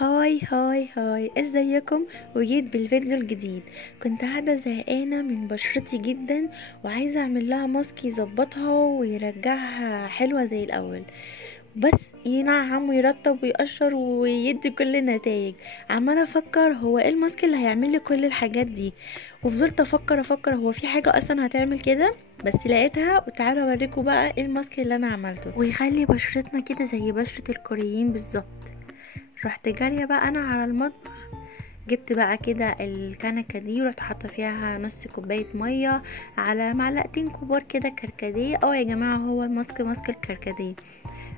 هاي هاي هاي، ازيكم؟ وجيت بالفيديو الجديد. كنت قاعده زهقانه من بشرتي جدا وعايزه اعمل لها ماسك يظبطها ويرجعها حلوه زي الاول، بس ينعم ويرطب ويقشر ويدي كل النتائج. عماله افكر هو ايه الماسك اللي هيعمل لي كل الحاجات دي، وفضلت افكر هو في حاجه اصلا هتعمل كده، بس لقيتها. وتعالوا اوريكم بقى ايه الماسك اللي انا عملته ويخلي بشرتنا كده زي بشره الكوريين بالظبط. رحت جاريه بقى انا على المطبخ، جبت بقى كده الكنكه دي ورحت حاطه فيها نص كوبايه ميه على معلقتين كبار كده كركديه. يا جماعه هو ماسك الكركديه،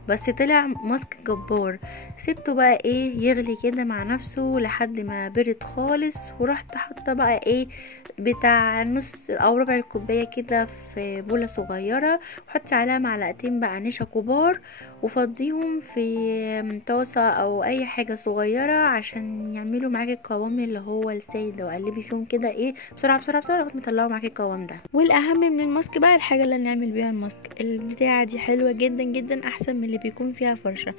بس طلع ماسك جبار. سبته بقى يغلي كده مع نفسه لحد ما برد خالص، ورحت حاطه بقى بتاع نص او ربع الكوبايه كده في بوله صغيره، وحطي عليها معلقتين بقى نشا كبار، وفضيهم في طاسه او اي حاجه صغيره عشان يعملوا معاكي القوام اللي هو السائل ده، وقلبي فيهم كده بسرعه بسرعه بسرعه لغايه ما يطلعوا معاكي القوام ده. والاهم من الماسك بقى الحاجه اللي هنعمل بيها الماسك، البتاعه دي حلوه جدا جدا، احسن من اللي بيكون فيها فرشه.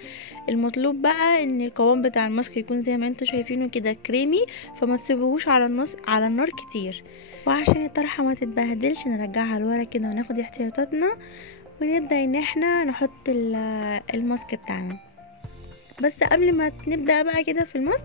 المطلوب بقى ان القوام بتاع الماسك يكون زي ما انتوا شايفينه كده كريمي، فما تسيبوهوش على النار كتير. وعشان الطرحه ما تتبهدلش نرجعها لورا كده وناخد احتياطاتنا، ونبدا ان احنا نحط الماسك بتاعنا. بس قبل ما نبدا بقى كده في الماسك،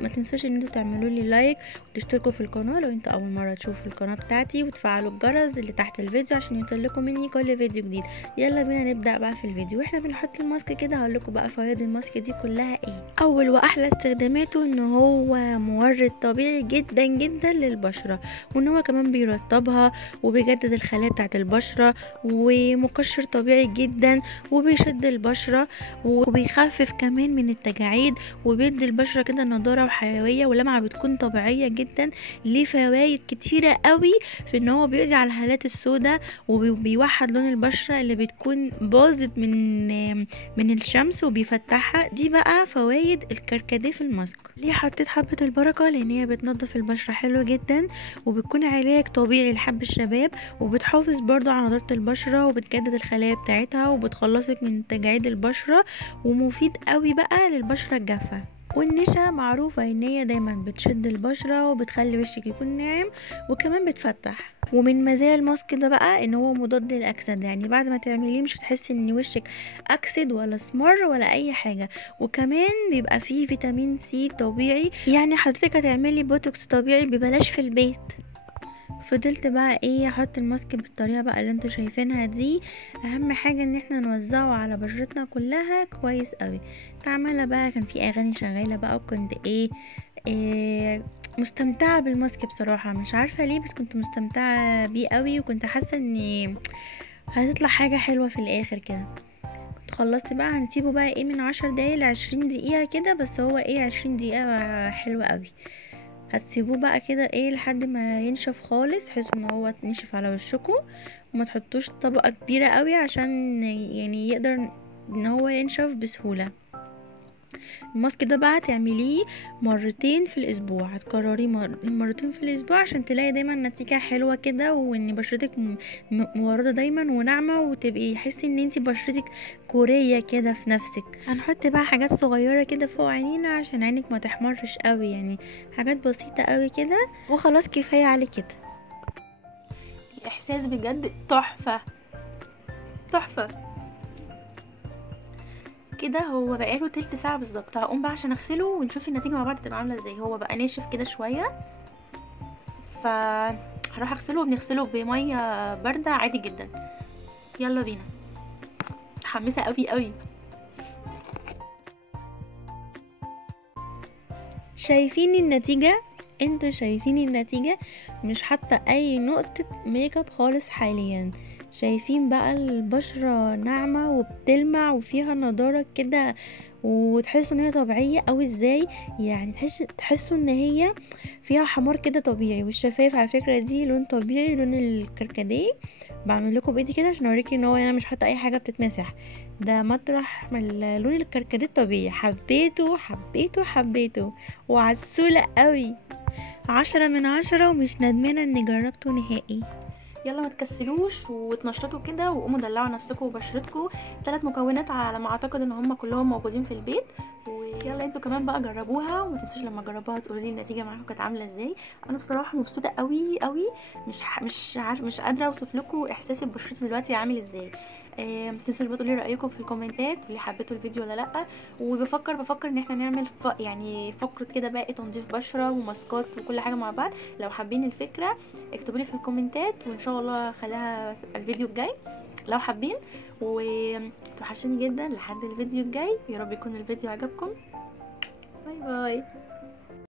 ما تنسوش ان انتوا تعملوا لي لايك وتشتركوا في القناه لو انتوا اول مره تشوفوا القناه بتاعتي، وتفعلوا الجرس اللي تحت الفيديو عشان يوصلكم مني كل فيديو جديد. يلا بينا نبدا بقى في الفيديو. واحنا بنحط الماسك كده هقول لكم بقى فوائد الماسك دي كلها ايه. اول واحلى استخداماته ان هو مورد طبيعي جدا جدا للبشره، وان هو كمان بيرطبها وبيجدد الخلايا بتاعت البشره، ومقشر طبيعي جدا وبيشد البشره، وبيخفف كمان من التجاعيد، وبيدي البشره كده نضاره وحيويه ولمعه بتكون طبيعيه جدا. ليه فوائد كتيره قوي في ان هو بيقضي على الهالات السوداء، وبيوحد لون البشره اللي بتكون باظت من الشمس وبيفتحها. دي بقى فوائد الكركديه في الماسك. ليه حطيت حبه البركه؟ لان هي بتنضف البشره حلو جدا، وبتكون علاج طبيعي لحب الشباب، وبتحافظ برضو على نضاره البشره، وبتجدد الخلايا بتاعتها، وبتخلصك من تجاعيد البشره، ومفيد قوي بقى للبشرة الجافة. والنشا معروفة ان هي دايما بتشد البشرة وبتخلي وشك يكون ناعم، وكمان بتفتح. ومن مزايا الماسك ده بقى ان هو مضاد للاكسده، يعني بعد ما تعمليه مش هتحسي ان وشك اكسد ولا اسمر ولا اي حاجه. وكمان بيبقى فيه فيتامين سي طبيعي، يعني حضرتك هتعملي بوتوكس طبيعي ببلاش في البيت. فضلت بقى احط الماسك بالطريقه بقى اللي انتوا شايفينها دي. اهم حاجه ان احنا نوزعه على بشرتنا كلها كويس قوي. عماله بقى كان في اغاني شغاله بقى، وكنت إيه مستمتعه بالماسك بصراحه، مش عارفه ليه بس كنت مستمتعه بيه قوي، وكنت حاسه ان هتطلع حاجه حلوه في الاخر كده. كنت خلصت بقى، هنسيبه بقى من 10 دقايق ل20 دقيقه كده، بس هو 20 دقيقه حلوه قوي. هتسيبوه بقى كده لحد ما ينشف خالص، حيث ان هو نشف على وشكم، وما تحطوش طبقة كبيرة قوي عشان يعني يقدر ان هو ينشف بسهولة. الماسك ده بقى تعمليه مرتين في الاسبوع، هتكرريه مرتين في الاسبوع عشان تلاقي دايما نتيجة حلوة كده، وان بشرتك مورده دايما وناعمة، وتبقي حسي ان انتي بشرتك كورية كده في نفسك. هنحط بقى حاجات صغيرة كده فوق عينينا عشان عينك ما تحمرش قوي، يعني حاجات بسيطة قوي كده، وخلاص كفاية على كده. الاحساس بجد تحفة تحفة كده. هو بقاله تلت ساعة بالظبط، هقوم بقى عشان اغسله ونشوف النتيجة مع بعض تبقى عاملة ازاي. هو بقى ناشف كده شوية، هروح اغسله، وبنغسله بمية باردة عادي جدا. يلا بينا، متحمسة قوي قوي. شايفين النتيجة؟ انتوا شايفين النتيجة؟ مش حاطة اي نقطة ميك اب خالص حاليا. شايفين بقى البشرة ناعمة وبتلمع وفيها نضارة كده، وتحسوا ان هي طبيعية او ازاي، يعني تحسوا ان هي فيها حمار كده طبيعي. والشفايف على فكرة دي لون طبيعي، لون الكركديه. بعمل لكم بايدي كده عشان اوريكي ان هو انا مش حاطه اي حاجه بتتمسح، ده مطرح من لون الكركديه الطبيعي. حبيته حبيته حبيته، وعسولة قوي، 10 من 10، ومش ندمانة اني جربته نهائي. يلا ما تكسلوش وتنشطوا كده وقوموا دلعوا نفسكم وبشرتكم. 3 مكونات على ما اعتقد ان هم كلهم موجودين في البيت، ويلا انتوا كمان بقى جربوها وما تنسوش لما تجربوها تقولوا لي النتيجه معاكم كانت عامله ازاي. انا بصراحه مبسوطه قوي قوي، مش قادره اوصف لكم احساسي ببشرتي دلوقتي عامل ازاي. ما تنسوش بقى تقولوا لي رايكم في الكومنتات واللي حبيتوا الفيديو ولا لا. وبفكر ان احنا نعمل يعني فقره كده باقي تنظيف بشره وماسكات وكل حاجه مع بعض. لو حابين الفكره اكتبوا لي في الكومنتات وان شاء الله خليها الفيديو الجاي لو حابين. وتوحشوني جدا لحد الفيديو الجاي، يا رب يكون الفيديو عجبكم. باي باي.